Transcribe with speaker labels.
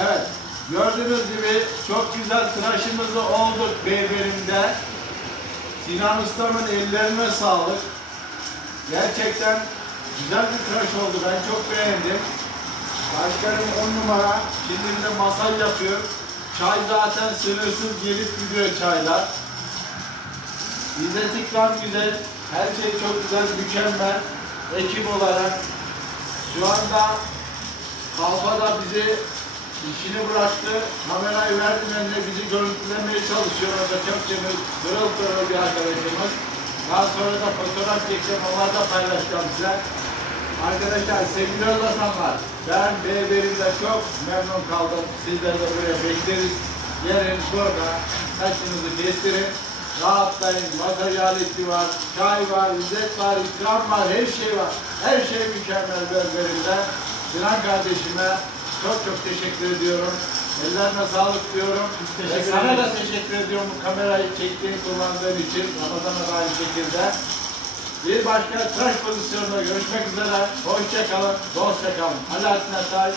Speaker 1: Evet. Gördüğünüz gibi çok güzel tıraşımızı olduk berberimde. Sinan Ustam'ın ellerine sağlık. Gerçekten güzel bir tıraş oldu. Ben çok beğendim. Başkanım on numara. Şimdi de masaj yapıyor. Çay zaten sınırsız gelip gidiyor çaylar. İzzet İkram güzel. Her şey çok güzel, mükemmel. Ekip olarak. Şu anda Kalfa da bizi işini bıraktı. Kamerayı verdi önüne bizi görüntülemeye çalışıyor. O da çok cemil, pırıl pırıl bir arkadaşımız. Daha sonra da fotoğraf çekeceğim. Onları da paylaşacağım size. Arkadaşlar sevgili Özlatanlar, ben berberimde çok memnun kaldım. Sizleri de buraya bekleriz. Gelin burada saçınızı kestirin. Rahatlayın. Masaj aleti var, çay var, izzet var, ikram var, her şey var. Her şey mükemmel berberimde. Sinan kardeşime çok çok teşekkür ediyorum. Ellerine sağlık diyorum.
Speaker 2: teşekkür
Speaker 1: Ve sana da teşekkür ediyorum bu kamerayı çektiğin kullandığın için. Ramazan'a da aynı şekilde. Bir başka tıraş pozisyonunda görüşmek üzere. Hoşça kalın, dostça kalın. Alaaddin Atay.